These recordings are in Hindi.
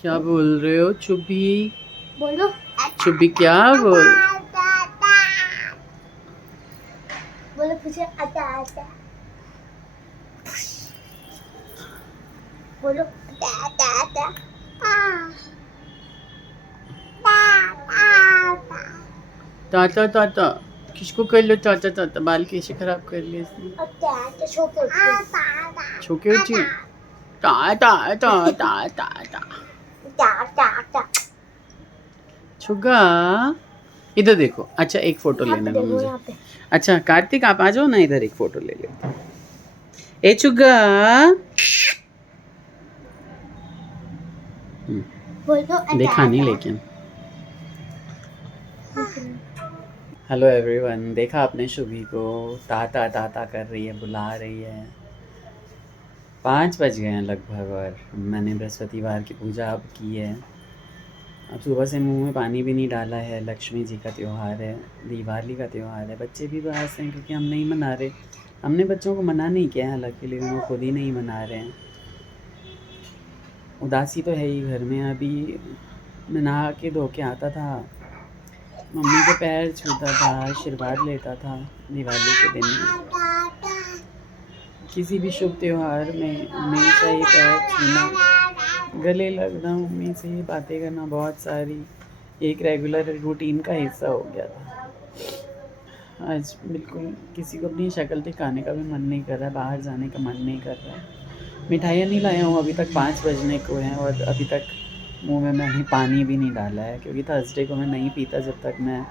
क्या बोल रहे हो चुबी? बोलो चुबी क्या बोल? बोलो पूछे आता आता। बोलो आता आता आता। ताता ताता किसको कर लो ताता ताता? बाल कैसे खराब कर लिए इसने? आता आता छोके उठे। छोके उठी ताता ताता ताता आता आता आता। छुगा इधर देखो। अच्छा एक फोटो यहाँ लेने पे दो देखो मुझे। यहाँ पे। अच्छा कार्तिक आप आ जाओ ना इधर, एक फोटो ले लेते हैं। ए छुगा बोलो आता देखा नहीं आता। लेकिन। हेलो एवरीवन, देखा आपने शुभी को? ताता ताता कर रही है, बुला रही है। 5 बज गए हैं लगभग और मैंने बृहस्पतिवार की पूजा अब की है। अब सुबह से मुंह में पानी भी नहीं डाला है। लक्ष्मी जी का त्यौहार है, दिवाली का त्यौहार है। बच्चे भी उदास हैं क्योंकि हम नहीं मना रहे। हमने बच्चों को मना नहीं किया है हालांकि, लेकिन वो खुद ही नहीं मना रहे हैं। उदासी तो है ही घर में। अभी मैं नहा के धो के आता था, मम्मी के पैर छूता था, आशीर्वाद लेता था दिवाली के दिन में। किसी भी शुभ त्यौहार में हमेशा ही पैर छूना, गले लगना, मम्मी से ही बातें करना बहुत सारी एक रेगुलर रूटीन का हिस्सा हो गया था। आज बिल्कुल किसी को अपनी शक्ल दिखाने का भी मन नहीं कर रहा है, बाहर जाने का मन नहीं कर रहा है। मिठाइयाँ नहीं लाया हूँ अभी तक, 5 बजने को हैं और अभी तक मुंह में मैंने पानी भी नहीं डाला है क्योंकि थर्सडे को मैं नहीं पीता जब तक मैं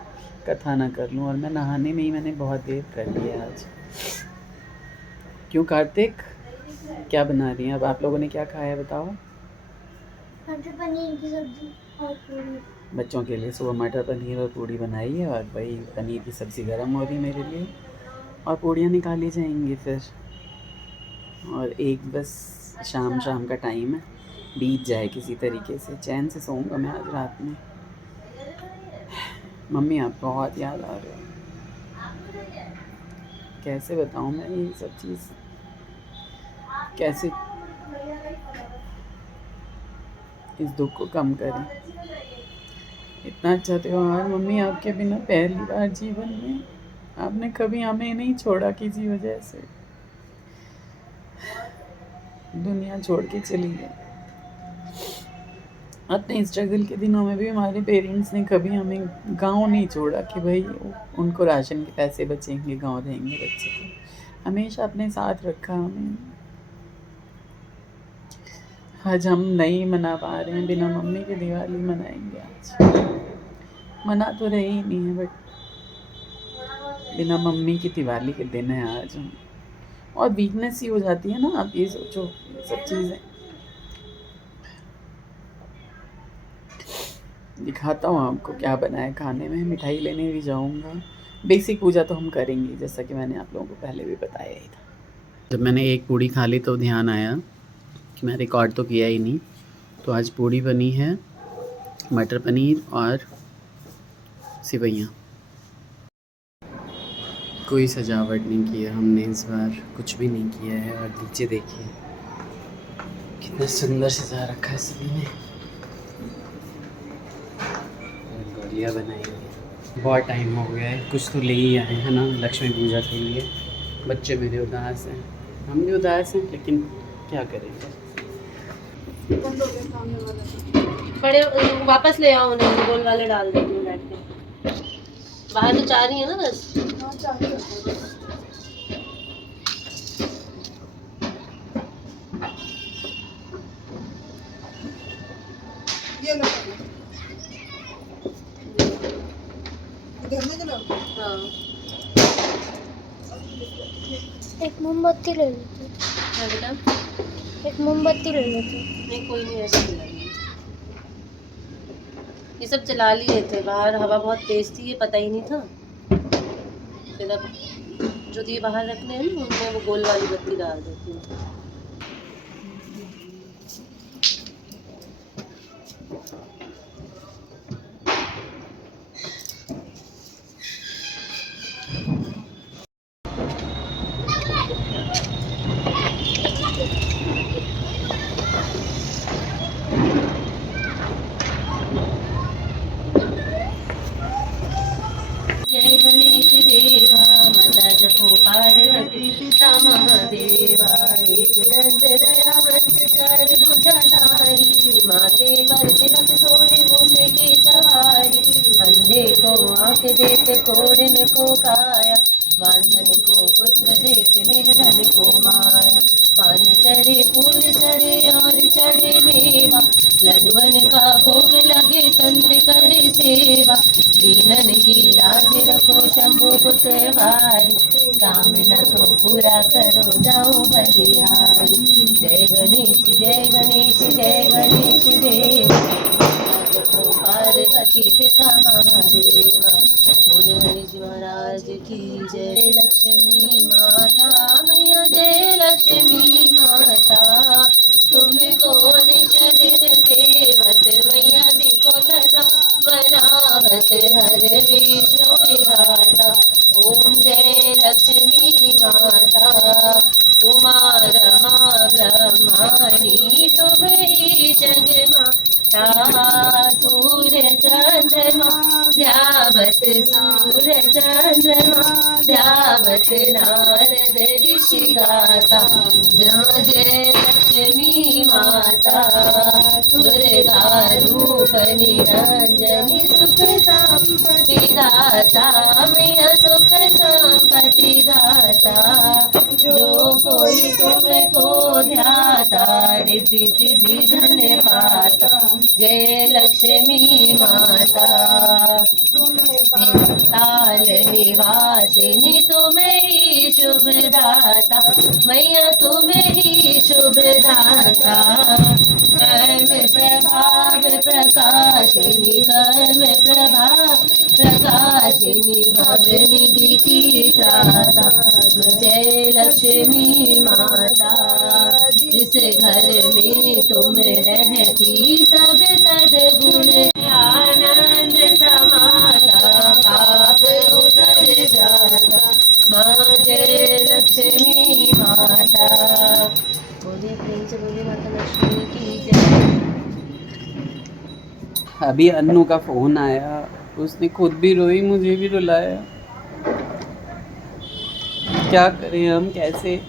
कथा ना कर लूँ। और मैं नहाने में ही मैंने बहुत देर कर ली है आज। क्यों कार्तिक, क्या बना रही हैं? अब आप लोगों ने क्या खाया है बताओ? मटर पनीर की सब्जी और पूरी। बच्चों के लिए सुबह मटर पनीर और पूड़ी बनाई है और वही पनीर की सब्ज़ी गर्म हो रही मेरे लिए और पूड़ियाँ निकाली जाएंगी फिर। और एक बस शाम शाम का टाइम है, बीत जाए किसी तरीके से, चैन से सोऊंगा मैं आज रात में। मम्मी आप बहुत याद आ रहे हो। कैसे बताऊँ मैं ये सब चीज़, कैसे इस दुख को कम करें। इतना अच्छा त्यौहार मम्मी आपके बिना पहली बार जीवन में, आपने कभी हमें नहीं छोड़ा किसी वजह से, दुनिया छोड़ के चली गई। अपने स्ट्रगल के दिनों में भी हमारे पेरेंट्स ने कभी हमें गांव नहीं छोड़ा कि भाई उनको राशन के पैसे बचेंगे, गांव रहेंगे बच्चे को। हमेशा अपने साथ रखा हमें। आज हम नहीं मना पा रहे हैं, बिना मम्मी के दिवाली मनाएंगे आज। मना तो रही ही नहीं है बट बिना मम्मी की दिवाली के दिन है आज हम। और वीकनेस ही हो जाती है ना, आप ये सोचो ये सब चीज़ें। दिखाता हूँ आपको क्या बना है खाने में। मिठाई लेने भी जाऊँगा। बेसिक पूजा तो हम करेंगे जैसा कि मैंने आप लोगों को पहले भी बताया ही था। जब मैंने एक पूड़ी खा ली तो ध्यान आया कि मैं रिकॉर्ड तो किया ही नहीं। तो आज पूड़ी बनी है, मटर पनीर और सिवैयाँ। कोई सजावट नहीं की है हमने इस बार, कुछ भी नहीं किया है। और नीचे देखिए कितना सुंदर सजा रखा है सभी ने। गोलियाँ बनाई हुई है। बहुत टाइम हो गया है, कुछ तो ले ही आए हैं ना लक्ष्मी पूजा के लिए। बच्चे मेरे उदास हैं, हम भी उदास हैं, लेकिन क्या करेंगे। बड़े वापस ले आओ उन्हें, गोल वाले डाल देती हूँ बैठ के। बाहर तो 4 ही है ना बस। ये लो घर में चलो। हाँ एक मोमबत्ती ले लेते। क्या बेटा? एक मोमबत्ती ले लेते। नहीं कोई नहीं, ऐसे जला लिए। ये सब जला लिए थे, बाहर हवा बहुत तेज थी, ये पता ही नहीं था। फिर अब जो दिए बाहर रखने हैं ना, उनमें वो गोल वाली बत्ती डाल देती हूँ। देत कोढ़िन को काया, बांझन को पुत्र देत निर्धन को माया। पान चढ़े फूल चढ़े और चढ़े मेवा, लडवन का भोग लगे संत करे सेवा। दीनन की लाज रखो शंभु पुत्र भारी, कामना को पूरा करो जाओ बलिहारी। जय गणेश जय गणेश जय गणेश देव, जपो पार्वती पिता महादेवा। बोले गणेश महाराज की जय। लक्ष्मी माता मैया जय लक्ष्मी माता, तुमको निषदिन सेवत मैया दिको सदा बनावत हर विष्णु विधाता। ओम जय लक्ष्मी माता, उमा रमा ब्रह्माणी तुम ही जगमाता। सूर्य चंद्रमा ध्यावत, सूर्य चंद्रमा ध्यावत नारद ऋषि गाता। जय लक्ष्मी माता, दुर्गा रूप निरंजनी सुख संपत्ति दाता। मैया सुख संपत्ति दाता, जो कोई तुमको ध्याता रिद्धि सिद्धि धन पाता। जय लक्ष्मी माता, ताल निवासिनी तुम्हें ही शुभ दाता। मैया तुम्हें ही शुभ दाता, कर्म प्रभाव प्रकाशिनी, कर्म प्रभाव प्रकाशिनी, भवनिधि की त्राता। जय लक्ष्मी माता, जिस घर में तुम रहती सब सद्गुण आनंद समाता। पाप उतर जाता, माँ जय लक्ष्मी माता। बोलिए प्रेम से बोलिए माता लक्ष्मी की जय। अभी अन्नू का फोन आया, उसने खुद भी रोई, मुझे भी रुलाया। क्या करें हम, कैसे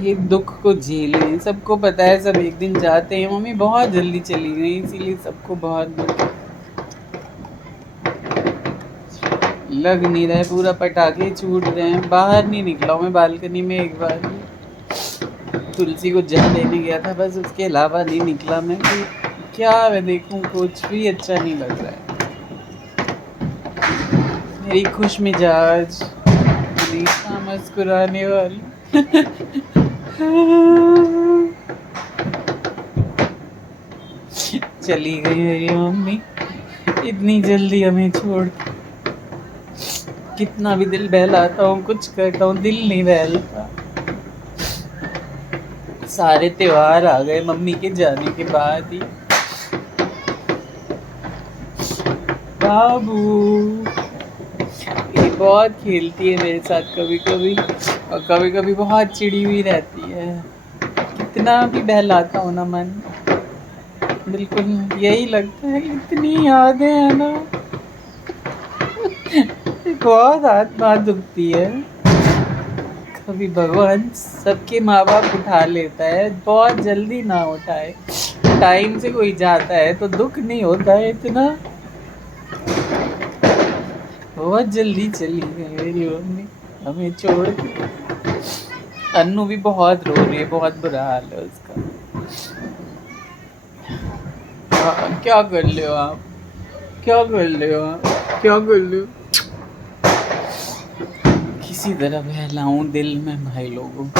ये दुख को झेलें। सबको पता है, सब एक दिन जाते हैं। मम्मी बहुत जल्दी चली गई, इसीलिए सबको बहुत दुख लग नहीं रहा है। पूरा पटाखे छूट रहे हैं। बाहर नहीं निकला हूँ मैं बालकनी में, एक बार तुलसी को जल देने गया था, बस उसके अलावा नहीं निकला मैं। क्या मैं देखूं, कुछ भी अच्छा नहीं लग रहा है। मेरी खुश मिजाज हमेशा मुस्कुराने वाली चली गई मेरी मम्मी इतनी जल्दी हमें छोड़। कितना भी दिल बहलाता हूँ, कुछ करता हूँ, दिल नहीं बहलता। सारे त्योहार आ गए मम्मी के जाने के बाद ही। बाबू ये बहुत खेलती है मेरे साथ कभी कभी, और कभी कभी बहुत चिड़ी हुई रहती है। कितना भी बहलाता हूँ ना मन, बिल्कुल यही लगता है इतनी यादें हैं ना। बहुत आत्मा दुखती है। कभी भगवान सबके माँ बाप उठा लेता है, बहुत जल्दी ना उठाए। टाइम से कोई जाता है तो दुख नहीं होता है इतना। बहुत जल्दी चली गई मेरी मम्मी हमें छोड़ के। अन्नू भी बहुत रो रही है, बहुत बुरा हाल है उसका। क्या कर ले हो आप, क्या कर ले हो आप, क्या कर ले हो। किसी तरह बहलाऊं दिल में भाई लोगों।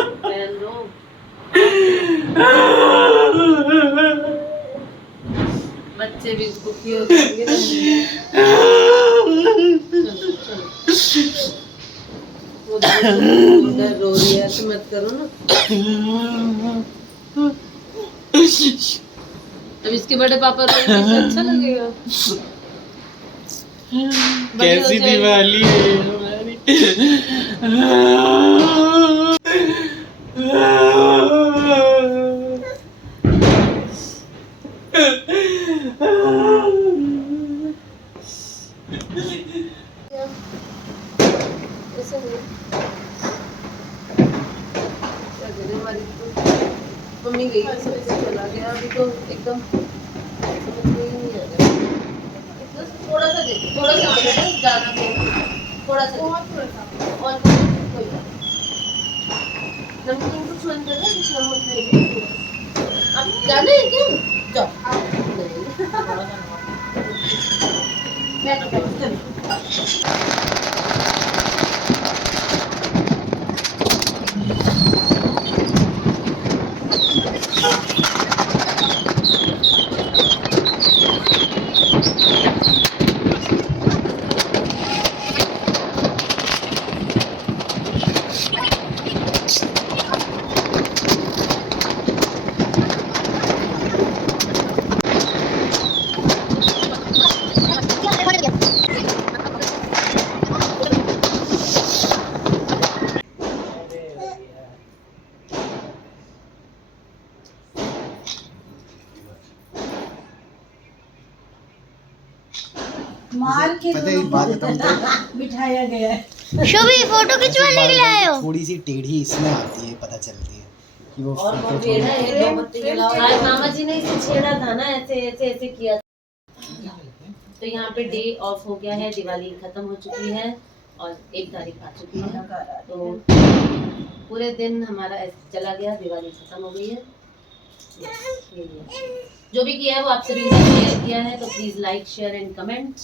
पहन लो। बच्चे भी दुखी हो जाएंगे ना। चलो चलो, वो उधर रो रही है तो मत करो ना। अब इसके बड़े पापा रोएंगे तो अच्छा लगेगा। बड़ी हो कैसी जाएगी। दिवाली है हमारी। ऐसे नहीं। क्या करें, हमारी तो मम्मी गई है, सब कुछ चला गया। अभी तो एकदम समझ में ही नहीं आ रहा। बस थोड़ा सा दे, थोड़ा सा दे, ज़्यादा दे, थोड़ा सा दे। और कोई बात नहीं। नमकीन कुछ मन कर रहा है, कुछ नमक नहीं। अब जाना है क्या? जाओ। नहीं, थोड़ा सा नमक। बैठो बैठो, चलो। मार के पता है एक बात बताऊं बिठाया गया है। शोभी फोटो खिंचवाने के लिए आए हो? थोड़ी सी टेढ़ी इसमें आती है, पता चलती है कि वो और फोटो छेड़ा थोड़ी- है, मोमबत्ती जलाओ। आज मामा जी ने इसे छेड़ा था ना, ऐसे ऐसे ऐसे किया। तो यहाँ पे डे ऑफ हो गया है, दिवाली खत्म हो चुकी है और 1 तारीख आ चुकी है। तो पूरे दिन हमारा ऐसे चला गया, दिवाली खत्म हो गई है। यही है। जो भी किया है वो आप सभी ने शेयर किया है, तो please like share and comment.